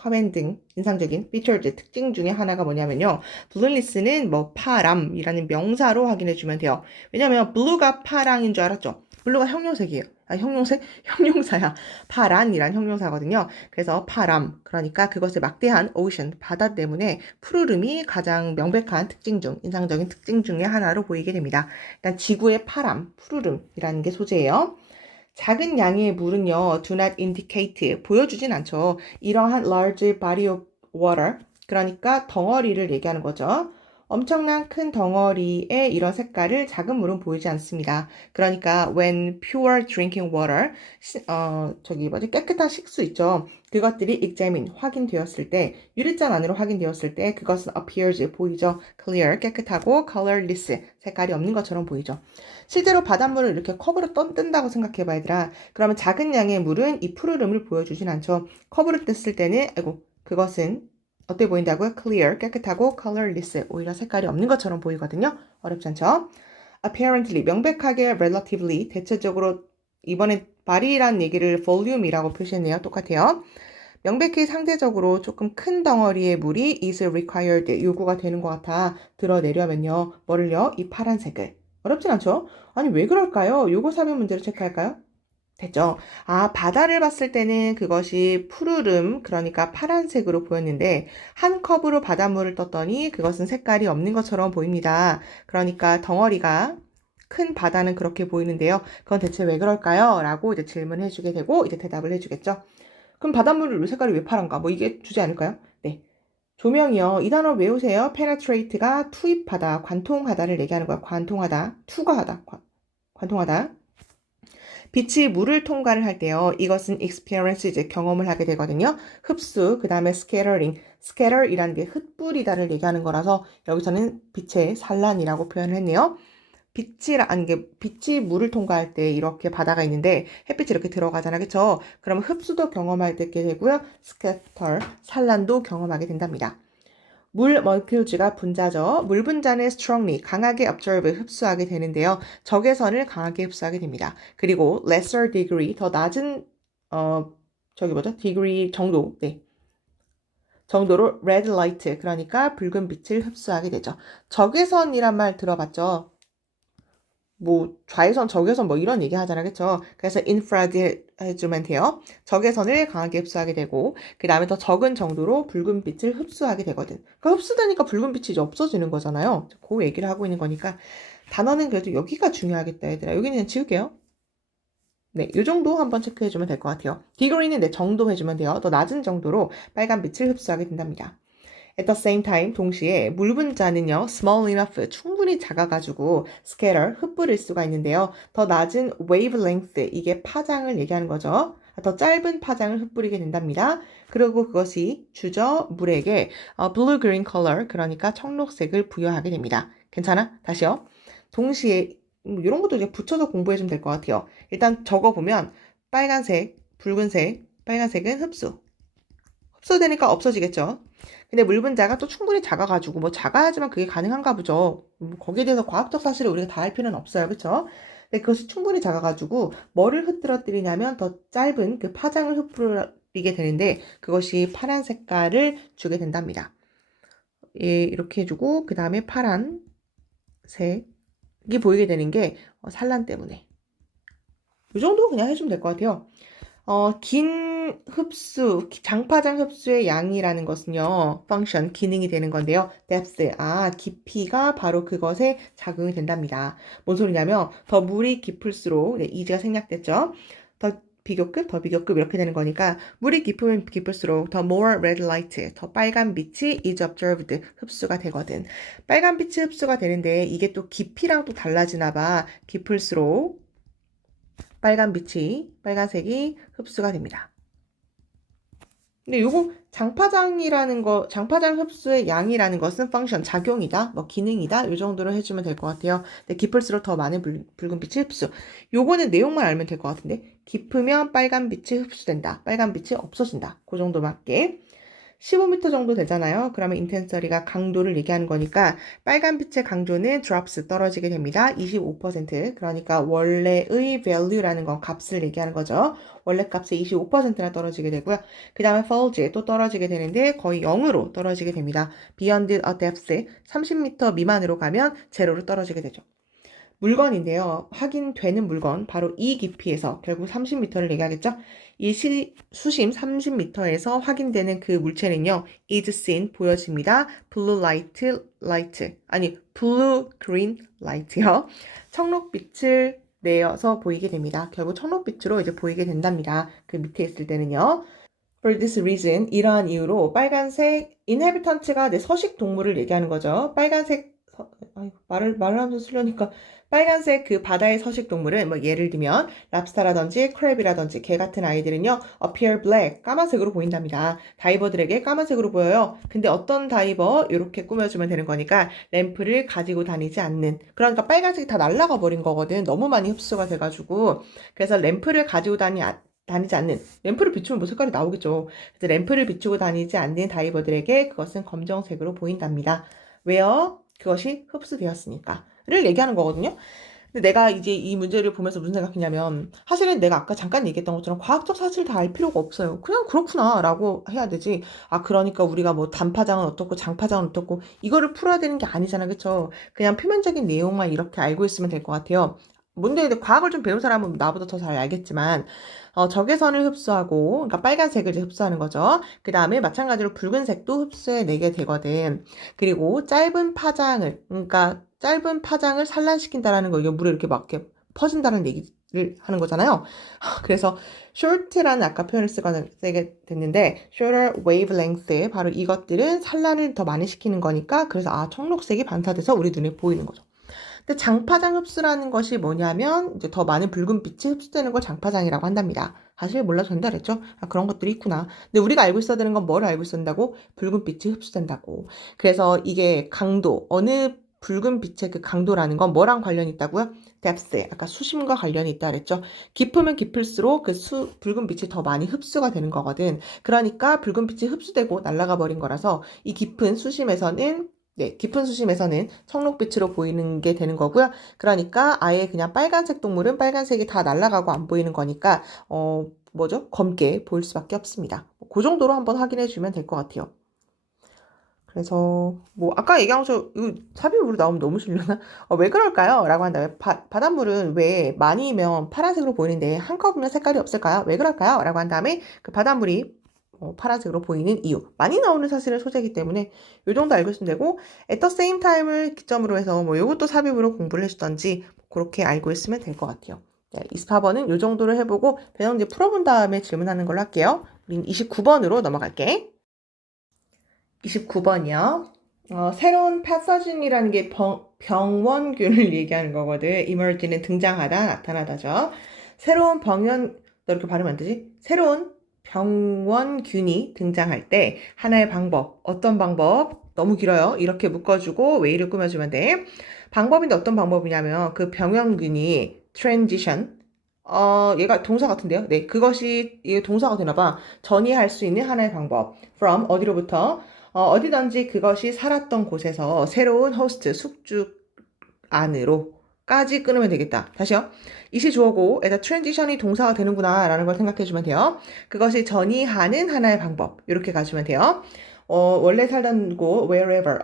features, 특징 중에 하나가 뭐냐면요. blueness는 뭐, 파람이라는 명사로 확인해주면 돼요. 왜냐면, blue가 파랑인 줄 알았죠? 블루가 형용색이에요. 아, 형용색? 형용사야. 파란이란 형용사거든요. 그래서 파람, 그러니까 그것을 막대한 오션, 바다 때문에 푸르름이 가장 명백한 특징 중, 인상적인 특징 중에 하나로 보이게 됩니다. 일단 지구의 파람, 푸르름이라는 게 소재예요. 작은 양의 물은요, do not indicate, 보여주진 않죠. 이러한 large body of water, 그러니까 덩어리를 얘기하는 거죠. 엄청난 큰 덩어리의 이런 색깔을 작은 물은 보이지 않습니다. 그러니까 when pure drinking water, 깨끗한 식수 있죠. 그것들이 examine, 확인되었을 때, 유리잔 안으로 확인되었을 때 그것은 appears, 보이죠. clear, 깨끗하고 colorless, 색깔이 없는 것처럼 보이죠. 실제로 바닷물을 이렇게 컵으로 뜬다고 생각해봐, 얘들아. 그러면 작은 양의 물은 이 푸르름을 보여주진 않죠. 컵으로 떴을 때는, 그것은 어때 보인다고요? clear, 깨끗하고 colorless, 오히려 색깔이 없는 것처럼 보이거든요. 어렵지 않죠? apparently, 명백하게, relatively, 대체적으로, 이번에 body란 얘기를 volume이라고 표시했네요. 똑같아요. 명백히 상대적으로 조금 큰 덩어리의 물이 is required, 요구가 되는 것 같아 드러내려면요. 뭐를요? 이 파란색을. 어렵진 않죠? 아니, 왜 그럴까요? 요거 사변 문제로 체크할까요? 됐죠? 아, 바다를 봤을 때는 그것이 푸르름, 그러니까 파란색으로 보였는데, 한 컵으로 바닷물을 떴더니 그것은 색깔이 없는 것처럼 보입니다. 그러니까 덩어리가 큰 바다는 그렇게 보이는데요. 그건 대체 왜 그럴까요? 라고 이제 질문해 주게 되고, 이제 대답을 해 주겠죠? 그럼 바닷물 색깔이 왜 파란가? 뭐 이게 주제 아닐까요? 네. 조명이요. 이 단어 외우세요. penetrate가 투입하다, 관통하다를 얘기하는 거야. 관통하다, 투과하다, 관통하다. 빛이 물을 통과를 할 때요. 이것은 experience, 이제 경험을 하게 되거든요. 흡수, 그 다음에 scattering. scatter이라는 게 흩뿌리다를 얘기하는 거라서 여기서는 빛의 산란이라고 표현을 했네요. 빛이 물을 통과할 때 이렇게 바다가 있는데 햇빛이 이렇게 들어가잖아, 그쵸? 그러면 흡수도 경험할 때 있게 되고요. scatter, 산란도 경험하게 된답니다. 물 molecule가 분자죠. 물 분자는 strongly, 강하게 absorb, 흡수하게 되는데요. 적외선을 강하게 흡수하게 됩니다. 그리고 lesser degree, 더 낮은 degree 정도, 네. 정도로 red light, 그러니까 붉은 빛을 흡수하게 되죠. 적외선이란 말 들어봤죠? 뭐 좌회선, 적외선 뭐 이런 얘기 하잖아, 그쵸? 그래서 infrared 해주면 돼요. 적외선을 강하게 흡수하게 되고 그 다음에 더 적은 정도로 붉은 빛을 흡수하게 되거든. 그러니까 흡수되니까 붉은 빛이 이제 없어지는 거잖아요. 그 얘기를 하고 있는 거니까 단어는 그래도 여기가 중요하겠다, 얘들아. 여기는 그냥 지울게요. 네, 이 정도 한번 체크해주면 될 것 같아요. degree는 네, 정도 해주면 돼요. 더 낮은 정도로 빨간 빛을 흡수하게 된답니다. At the same time, 동시에 물 분자는요, small enough, 충분히 작아가지고 scatter, 흩뿌릴 수가 있는데요. 더 낮은 wavelength, 이게 파장을 얘기하는 거죠. 더 짧은 파장을 흩뿌리게 된답니다. 그리고 그것이 주저 물에게 blue-green color, 그러니까 청록색을 부여하게 됩니다. 괜찮아? 다시요. 동시에 이런 것도 이제 붙여서 공부해주면 될 것 같아요. 일단 적어보면 빨간색, 붉은색, 빨간색은 흡수. 흡수되니까 없어지겠죠. 근데 물 분자가 또 충분히 작아가지고 뭐 작아야지만 그게 가능한가 보죠. 거기에 대해서 과학적 사실을 우리가 다 할 필요는 없어요. 그쵸? 근데 그것이 충분히 작아가지고 뭐를 흩뜨러뜨리냐면 더 짧은 그 파장을 흩뿌리게 되는데 그것이 파란 색깔을 주게 된답니다. 예, 이렇게 해주고 그 다음에 파란색이 보이게 되는 게 산란 때문에. 이 정도 그냥 해주면 될 것 같아요. 긴 흡수, 장파장 흡수의 양이라는 것은요, function, 기능이 되는 건데요. depth, 깊이가 바로 그것에 작용이 된답니다. 뭔 소리냐면, 더 물이 깊을수록, 네, 이지가 생략됐죠? 더 비교급 이렇게 되는 거니까, 물이 깊으면 깊을수록 더 more red light, 더 빨간 빛이 is observed, 흡수가 되거든. 빨간 빛이 흡수가 되는데, 이게 또 깊이랑 또 달라지나 봐. 깊을수록, 빨간색이 흡수가 됩니다. 근데 요거 장파장 흡수의 양이라는 것은 펑션, 작용이다, 뭐 기능이다, 이 정도로 해주면 될 것 같아요. 근데 깊을수록 더 많은 붉은빛이 흡수. 요거는 내용만 알면 될 것 같은데, 깊으면 빨간빛이 흡수된다, 빨간빛이 없어진다. 그 정도밖에. 15m 정도 되잖아요. 그러면 인텐서리가 강도를 얘기하는 거니까 빨간빛의 강조는 drops 떨어지게 됩니다. 25%. 그러니까 원래의 value라는 건 값을 얘기하는 거죠. 원래 값의 25%나 떨어지게 되고요. 그 다음에 falls 또 떨어지게 되는데 거의 0으로 떨어지게 됩니다. beyond a depth 30m 미만으로 가면 제로로 떨어지게 되죠. 물건인데요. 확인되는 물건, 바로 이 깊이에서 결국 30m를 얘기하겠죠? 이 수심 30m에서 확인되는 그 물체는요, is seen, 보여집니다. blue green light요. 청록빛을 내어서 보이게 됩니다. 결국 청록빛으로 이제 보이게 된답니다. 그 밑에 있을 때는요. For this reason, 이러한 이유로 빨간색 inhabitants가 내 서식 동물을 얘기하는 거죠. 빨간색 말을 하면서 쓰려니까 빨간색 그 바다의 서식 동물은 뭐 예를 들면 랍스타라든지 크랩이라든지 개 같은 아이들은요 appear black 까만색으로 보인답니다. 다이버들에게 까만색으로 보여요. 근데 어떤 다이버 이렇게 꾸며주면 되는 거니까 램프를 가지고 다니지 않는, 그러니까 빨간색이 다 날아가 버린 거거든. 너무 많이 흡수가 돼가지고. 그래서 램프를 가지고 다니지 않는, 램프를 비추면 뭐 색깔이 나오겠죠. 그래서 램프를 비추고 다니지 않는 다이버들에게 그것은 검정색으로 보인답니다. 왜요? 그것이 흡수되었으니까 를 얘기하는 거거든요. 근데 내가 이제 이 문제를 보면서 무슨 생각했냐면, 사실은 내가 아까 잠깐 얘기했던 것처럼 과학적 사실을 다 알 필요가 없어요. 그냥 그렇구나 라고 해야 되지. 그러니까 우리가 뭐 단파장은 어떻고 장파장은 어떻고 이거를 풀어야 되는 게 아니잖아, 그쵸? 그냥 표면적인 내용만 이렇게 알고 있으면 될 것 같아요. 뭔데, 과학을 좀 배운 사람은 나보다 더 잘 알겠지만, 적외선을 흡수하고, 그러니까 빨간색을 이제 흡수하는 거죠. 그 다음에 마찬가지로 붉은색도 흡수해내게 되거든. 그리고 그러니까 짧은 파장을 산란시킨다라는 거, 이게 물에 이렇게 막 이렇게 퍼진다는 얘기를 하는 거잖아요. 그래서 short라는 아까 표현을 쓰게 됐는데, shorter wavelength, 바로 이것들은 산란을 더 많이 시키는 거니까, 그래서 청록색이 반사돼서 우리 눈에 보이는 거죠. 근데 장파장 흡수라는 것이 뭐냐면 이제 더 많은 붉은빛이 흡수되는 걸 장파장이라고 한답니다. 사실 몰라서 전달했죠. 그런 것들이 있구나. 근데 우리가 알고 있어야 되는 건 뭐를 알고 있었다고? 붉은빛이 흡수된다고. 그래서 이게 강도, 어느 붉은빛의 그 강도라는 건 뭐랑 관련이 있다고요? depth, 아까 수심과 관련이 있다 그랬죠. 깊으면 깊을수록 그 붉은빛이 더 많이 흡수가 되는 거거든. 그러니까 붉은빛이 흡수되고 날아가 버린 거라서 이 깊은 수심에서는 청록빛으로 보이는 게 되는 거고요. 그러니까 아예 그냥 빨간색 동물은 빨간색이 다 날아가고 안 보이는 거니까 검게 보일 수밖에 없습니다. 그 정도로 한번 확인해 주면 될 것 같아요. 그래서 아까 얘기한 것처럼 이거 삽입으로 나오면 너무 싫려나? 왜 그럴까요? 라고 한다면 바닷물은 왜 많이면 파란색으로 보이는데 한꺼번에 색깔이 없을까요? 왜 그럴까요? 라고 한 다음에 그 바닷물이 파란색으로 보이는 이유, 많이 나오는 사실은 소재이기 때문에 이 정도 알고 있으면 되고, at the same time을 기점으로 해서 이것도 삽입으로 공부를 해주던지 그렇게 알고 있으면 될 것 같아요. 24번은 이 정도로 해보고 배경 이제 풀어본 다음에 질문하는 걸로 할게요. 우린 29번으로 넘어갈게. 29번이요. 새로운 패서진이라는 게 병원균을 얘기하는 거거든. emerge는 등장하다, 나타나다죠. 새로운 이렇게 발음이 안 되지? 새로운 병원균이 등장할 때 하나의 방법, 어떤 방법? 너무 길어요. 이렇게 묶어주고 웨이를 꾸며주면 돼. 방법인데 어떤 방법이냐면 그 병원균이 transition, 얘가 동사 같은데요. 네, 이게 동사가 되나봐. 전이할 수 있는 하나의 방법. from, 어디로부터? 어디든지 그것이 살았던 곳에서 새로운 호스트, 숙주 안으로까지 끊으면 되겠다. 다시요. 이시 주어고에다 트랜지션이 동사가 되는구나 라는 걸 생각해주면 돼요. 그것이 전이하는 하나의 방법. 이렇게 가주면 돼요. 원래 살던 곳, wherever,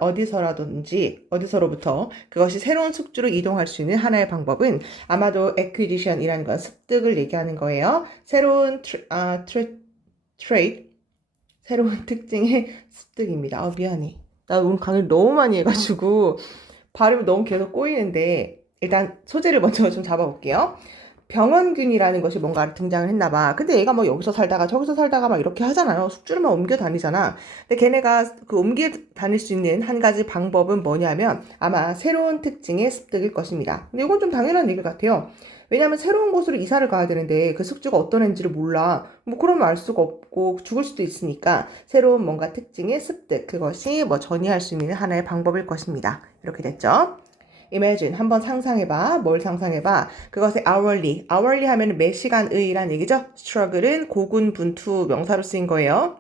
어디서로부터 그것이 새로운 숙주로 이동할 수 있는 하나의 방법은 아마도 acquisition이라는 건 습득을 얘기하는 거예요. 새로운 trait, 새로운 특징의 습득입니다. 미안해. 나 오늘 강의를 너무 많이 해가지고 발음이 너무 계속 꼬이는데, 일단 소재를 먼저 좀 잡아볼게요. 병원균이라는 것이 뭔가 등장을 했나 봐. 근데 얘가 뭐 여기서 살다가 저기서 살다가 막 이렇게 하잖아요. 숙주를 막 옮겨 다니잖아. 근데 걔네가 그 옮겨 다닐 수 있는 한 가지 방법은 뭐냐면 아마 새로운 특징의 습득일 것입니다. 근데 이건 좀 당연한 얘기 같아요. 왜냐하면 새로운 곳으로 이사를 가야 되는데 그 숙주가 어떤 애인지를 몰라. 뭐 그러면 알 수가 없고 죽을 수도 있으니까 새로운 뭔가 특징의 습득, 그것이 뭐 전이할 수 있는 하나의 방법일 것입니다. 이렇게 됐죠? Imagine, 한번 상상해봐. 뭘 상상해봐? 그것의 hourly. hourly 하면 매 시간의란 얘기죠? struggle은 고군분투 명사로 쓰인 거예요.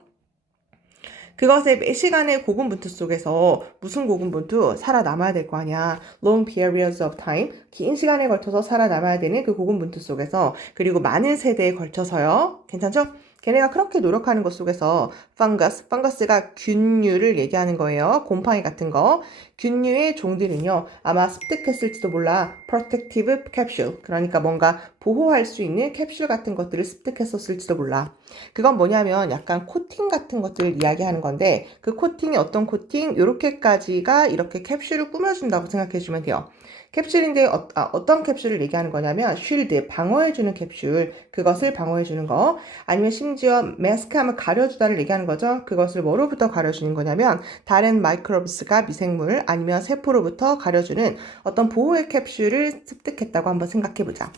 그것의 매 시간의 고군분투 속에서 무슨 고군분투? 살아남아야 될 거 아니야. long periods of time. 긴 시간에 걸쳐서 살아남아야 되는 그 고군분투 속에서, 그리고 많은 세대에 걸쳐서요. 괜찮죠? 걔네가 그렇게 노력하는 것 속에서 펑거스가 균류를 얘기하는 거예요. 곰팡이 같은 거. 균류의 종들은요, 아마 습득했을지도 몰라. protective capsule. 그러니까 뭔가 보호할 수 있는 캡슐 같은 것들을 습득했었을지도 몰라. 그건 뭐냐면 약간 코팅 같은 것들을 이야기하는 건데, 그 코팅이 어떤 코팅? 요렇게까지가 이렇게 캡슐을 꾸며준다고 생각해 주면 돼요. 캡슐인데 어떤 캡슐을 얘기하는 거냐면 쉴드, 방어해주는 캡슐, 그것을 방어해주는 거. 아니면 심지어 마스크하면 가려주다를 얘기하는 거죠. 그것을 뭐로부터 가려주는 거냐면 다른 마이크로브스가 미생물 아니면 세포로부터 가려주는 어떤 보호의 캡슐을 습득했다고 한번 생각해보자.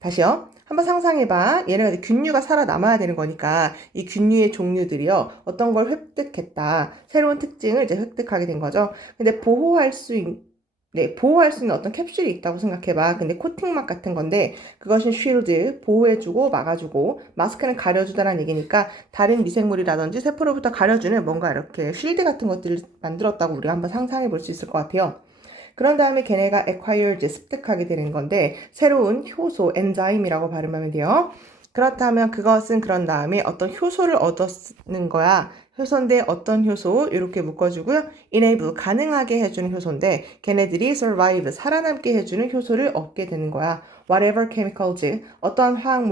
다시요. 한번 상상해봐. 얘네가 균류가 살아남아야 되는 거니까 이 균류의 종류들이요. 어떤 걸 획득했다. 새로운 특징을 이제 획득하게 된 거죠. 근데 보호할 수 있는 어떤 캡슐이 있다고 생각해봐. 근데 코팅막 같은 건데 그것은 쉴드, 보호해주고 막아주고, 마스크는 가려주다라는 얘기니까 다른 미생물이라든지 세포로부터 가려주는 뭔가 이렇게 쉴드 같은 것들을 만들었다고 우리가 한번 상상해 볼 수 있을 것 같아요. 그런 다음에 걔네가 acquired, 습득하게 되는 건데 새로운 효소, 엔자임이라고 발음하면 돼요. 그렇다면 그것은 그런 다음에 어떤 효소를 얻었는 거야. 효소인데 어떤 효소? 이렇게 묶어주고요. enable, 가능하게 해주는 효소인데 걔네들이 survive, 살아남게 해주는 효소를 얻게 되는 거야. whatever chemicals, 어떠한 화학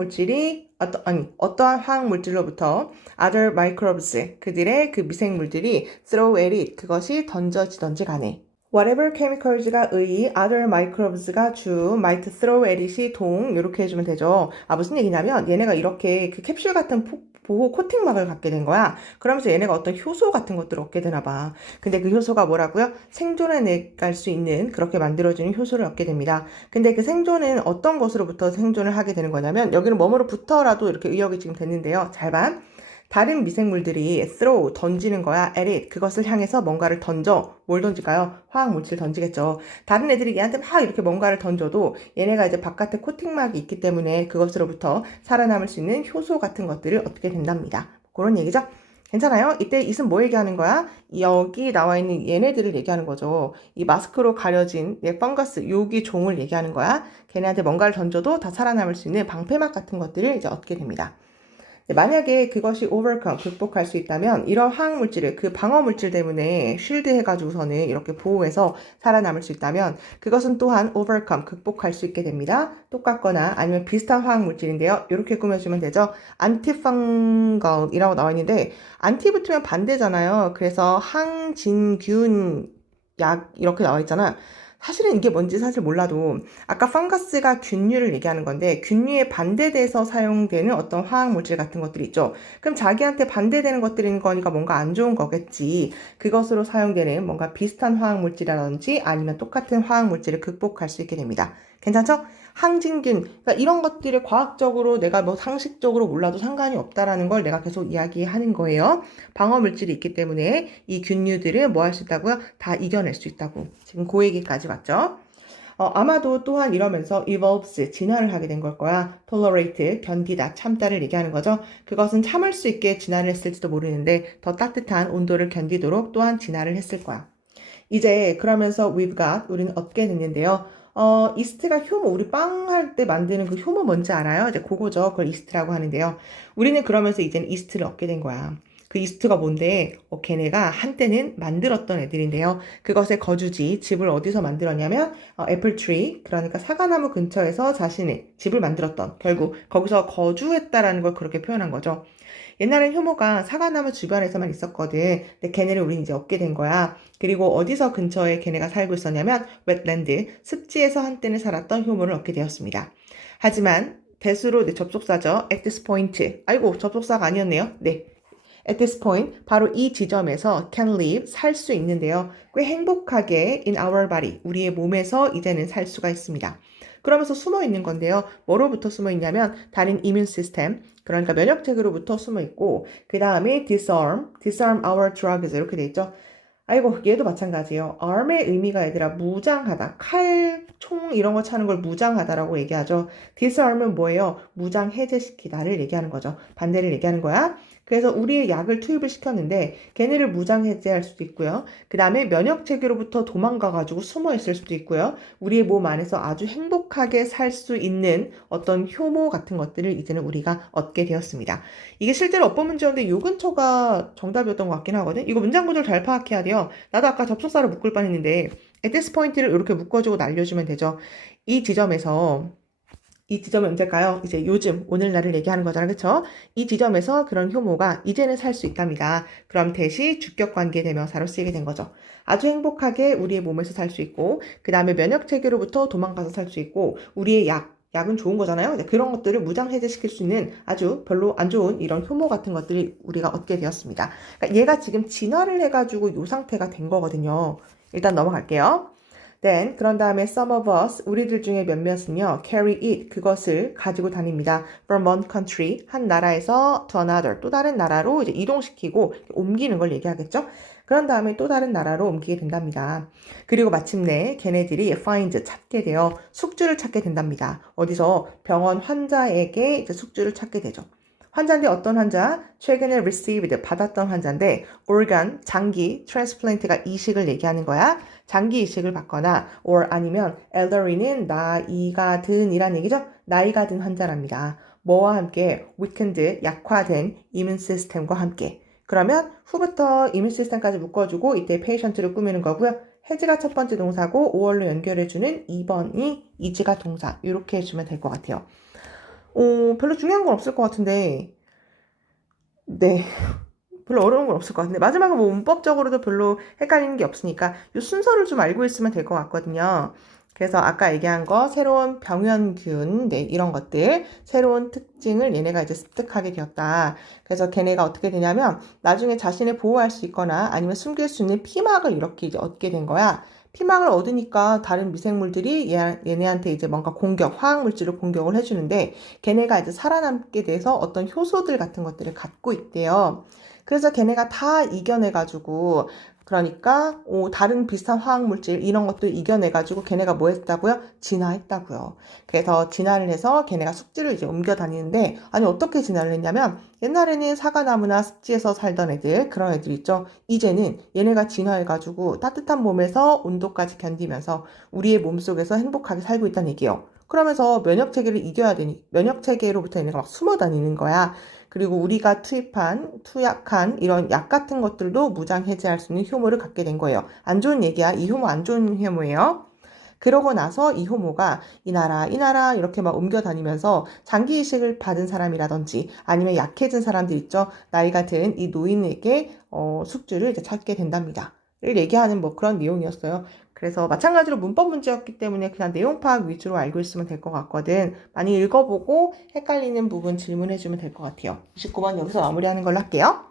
물질로부터 other microbes, 그들의 그 미생물들이 throw at it, 그것이 던져지던지 간에. whatever chemicals가 의, other microbes가 주, might throw at it이 동, 이렇게 해주면 되죠. 무슨 얘기냐면 얘네가 이렇게 그 캡슐 같은 보호 코팅막을 갖게 된 거야. 그러면서 얘네가 어떤 효소 같은 것들을 얻게 되나 봐. 근데 그 효소가 뭐라고요? 생존해 갈 수 있는, 그렇게 만들어주는 효소를 얻게 됩니다. 근데 그 생존은 어떤 것으로부터 생존을 하게 되는 거냐면 여기는 뭐뭐로부터라도 이렇게 의역이 지금 됐는데요. 잘 봐. 다른 미생물들이 throw, 던지는 거야. at it, 그것을 향해서 뭔가를 던져. 뭘 던질까요? 화학물질 던지겠죠. 다른 애들이 얘한테 막 이렇게 뭔가를 던져도 얘네가 이제 바깥에 코팅막이 있기 때문에 그것으로부터 살아남을 수 있는 효소 같은 것들을 얻게 된답니다. 그런 얘기죠. 괜찮아요? 이때 이은 뭐 얘기하는 거야? 여기 나와 있는 얘네들을 얘기하는 거죠. 이 마스크로 가려진 펑거스, 요기 종을 얘기하는 거야. 걔네한테 뭔가를 던져도 다 살아남을 수 있는 방패막 같은 것들을 이제 얻게 됩니다. 만약에 그것이 overcome, 극복할 수 있다면 이런 화학물질을, 그 방어물질 때문에 쉴드 해가지고서는 이렇게 보호해서 살아남을 수 있다면 그것은 또한 overcome, 극복할 수 있게 됩니다. 똑같거나 아니면 비슷한 화학물질인데요. 이렇게 꾸며주면 되죠. antifungal이라고 나와 있는데 안티 붙으면 반대잖아요. 그래서 항진균 약 이렇게 나와 있잖아. 사실은 이게 뭔지 사실 몰라도 아까 펑거스가 균류를 얘기하는 건데 균류에 반대돼서 사용되는 어떤 화학물질 같은 것들이 있죠. 그럼 자기한테 반대되는 것들인 거니까 뭔가 안 좋은 거겠지. 그것으로 사용되는 뭔가 비슷한 화학물질이라든지 아니면 똑같은 화학물질을 극복할 수 있게 됩니다. 괜찮죠? 항진균, 그러니까 이런 것들을 과학적으로 내가 뭐 상식적으로 몰라도 상관이 없다라는 걸 내가 계속 이야기하는 거예요. 방어물질이 있기 때문에 이 균류들을 뭐 할 수 있다고요? 다 이겨낼 수 있다고. 지금 그 얘기까지 맞죠? 아마도 또한 이러면서 evolves, 진화를 하게 된 걸 거야. tolerate, 견디다, 참다를 얘기하는 거죠. 그것은 참을 수 있게 진화를 했을지도 모르는데 더 따뜻한 온도를 견디도록 또한 진화를 했을 거야. 이제 그러면서 we've got, 우리는 얻게 됐는데요. 이스트가 효모, 우리 빵 할 때 만드는 그 효모 뭔지 알아요? 이제 그거죠. 그걸 이스트라고 하는데요. 우리는 그러면서 이제는 이스트를 얻게 된 거야. 그 이스트가 뭔데? 걔네가 한때는 만들었던 애들인데요. 그것의 거주지, 집을 어디서 만들었냐면 애플 트리, 그러니까 사과나무 근처에서 자신의 집을 만들었던, 결국 거기서 거주했다라는 걸 그렇게 표현한 거죠. 옛날엔 효모가 사과나무 주변에서만 있었거든. 근데 걔네를 우린 이제 얻게 된 거야. 그리고 어디서 근처에 걔네가 살고 있었냐면 웻랜드, 습지에서 한때는 살았던 효모를 얻게 되었습니다. 하지만 대수로 네, 접속사죠. at this point. 아이고, 접속사가 아니었네요. 네. at this point, 바로 이 지점에서 can live, 살 수 있는데요. 꽤 행복하게 in our body, 우리의 몸에서 이제는 살 수가 있습니다. 그러면서 숨어 있는 건데요. 뭐로부터 숨어 있냐면 다른 이뮨 시스템, 그러니까 면역체계로부터 숨어 있고 그 다음에 disarm our drugs 이렇게 돼 있죠. 아이고 얘도 마찬가지예요. arm의 의미가 얘들아 무장하다. 칼, 총 이런 거 차는 걸 무장하다라고 얘기하죠. disarm은 뭐예요? 무장 해제시키다를 얘기하는 거죠. 반대를 얘기하는 거야. 그래서 우리의 약을 투입을 시켰는데 걔네를 무장 해제할 수도 있고요. 그 다음에 면역 체계로부터 도망가가지고 숨어 있을 수도 있고요. 우리의 몸 안에서 아주 행복하게 살 수 있는 어떤 효모 같은 것들을 이제는 우리가 얻게 되었습니다. 이게 실제로 어법 문제였는데 요 근처가 정답이었던 것 같긴 하거든. 이거 문장 구조를 잘 파악해야 돼요. 나도 아까 접속사로 묶을 뻔했는데 at this point를 이렇게 묶어주고 날려주면 되죠. 이 지점에서 이 지점이 언제일까요? 이제 요즘, 오늘날을 얘기하는 거잖아, 그쵸? 이 지점에서 그런 효모가 이제는 살 수 있답니다. 그럼 대시 주격관계 대명사로 쓰이게 된 거죠. 아주 행복하게 우리의 몸에서 살 수 있고, 그 다음에 면역체계로부터 도망가서 살 수 있고, 우리의 약은 좋은 거잖아요. 그런 것들을 무장해제시킬 수 있는 아주 별로 안 좋은 이런 효모 같은 것들이 우리가 얻게 되었습니다. 그러니까 얘가 지금 진화를 해가지고 이 상태가 된 거거든요. 일단 넘어갈게요. Then, 그런 다음에 some of us, 우리들 중에 몇몇은요, carry it, 그것을 가지고 다닙니다. From one country, 한 나라에서 to another, 또 다른 나라로 이제 이동시키고 옮기는 걸 얘기하겠죠? 그런 다음에 또 다른 나라로 옮기게 된답니다. 그리고 마침내 걔네들이 find, 찾게 되어 숙주를 찾게 된답니다. 어디서? 병원 환자에게 이제 숙주를 찾게 되죠. 환자인데 어떤 환자? 최근에 received, 받았던 환자인데 organ, 장기, transplant가 이식을 얘기하는 거야. 장기 이식을 받거나 or 아니면 elderly는 나이가 든 이란 얘기죠. 나이가 든 환자랍니다. 뭐와 함께? weakened, 약화된 이뮨 시스템과 함께. 그러면 후부터 이뮨 시스템까지 묶어주고 이때 patient를 꾸미는 거고요. has가 첫 번째 동사고 5월로 연결해주는 2번이 is가 동사. 이렇게 해주면 될 것 같아요. 별로 중요한 건 없을 것 같은데, 네. 별로 어려운 건 없을 것 같은데, 마지막은 뭐 문법적으로도 별로 헷갈리는 게 없으니까, 이 순서를 좀 알고 있으면 될 것 같거든요. 그래서 아까 얘기한 거, 새로운 병현균, 네, 이런 것들, 새로운 특징을 얘네가 이제 습득하게 되었다. 그래서 걔네가 어떻게 되냐면, 나중에 자신을 보호할 수 있거나 아니면 숨길 수 있는 피막을 이렇게 이제 얻게 된 거야. 피막을 얻으니까 다른 미생물들이 얘네한테 이제 뭔가 화학물질을 공격을 해주는데 걔네가 이제 살아남게 돼서 어떤 효소들 같은 것들을 갖고 있대요. 그래서 걔네가 다 이겨내가지고 그러니까 다른 비슷한 화학물질 이런 것들 이겨내가지고 걔네가 뭐 했다고요? 진화했다고요. 그래서 진화를 해서 걔네가 숙지를 이제 옮겨 다니는데 아니 어떻게 진화를 했냐면 옛날에는 사과나무나 습지에서 살던 애들 그런 애들 있죠. 이제는 얘네가 진화해가지고 따뜻한 몸에서 온도까지 견디면서 우리의 몸속에서 행복하게 살고 있다는 얘기예요. 그러면서 면역체계를 이겨야 되니 면역체계로부터 얘네가 막 숨어 다니는 거야. 그리고 우리가 투약한 이런 약 같은 것들도 무장 해제할 수 있는 효모를 갖게 된 거예요. 안 좋은 얘기야. 이 효모 안 좋은 효모예요. 그러고 나서 이 효모가 이 나라 이렇게 막 옮겨 다니면서 장기 이식을 받은 사람이라든지 아니면 약해진 사람들 있죠. 나이가 든 이 노인에게 숙주를 이제 찾게 된답니다. 를 얘기하는 뭐 그런 내용이었어요. 그래서 마찬가지로 문법 문제였기 때문에 그냥 내용 파악 위주로 알고 있으면 될 것 같거든. 많이 읽어보고 헷갈리는 부분 질문해주면 될 것 같아요. 29번 여기서 마무리하는 걸로 할게요.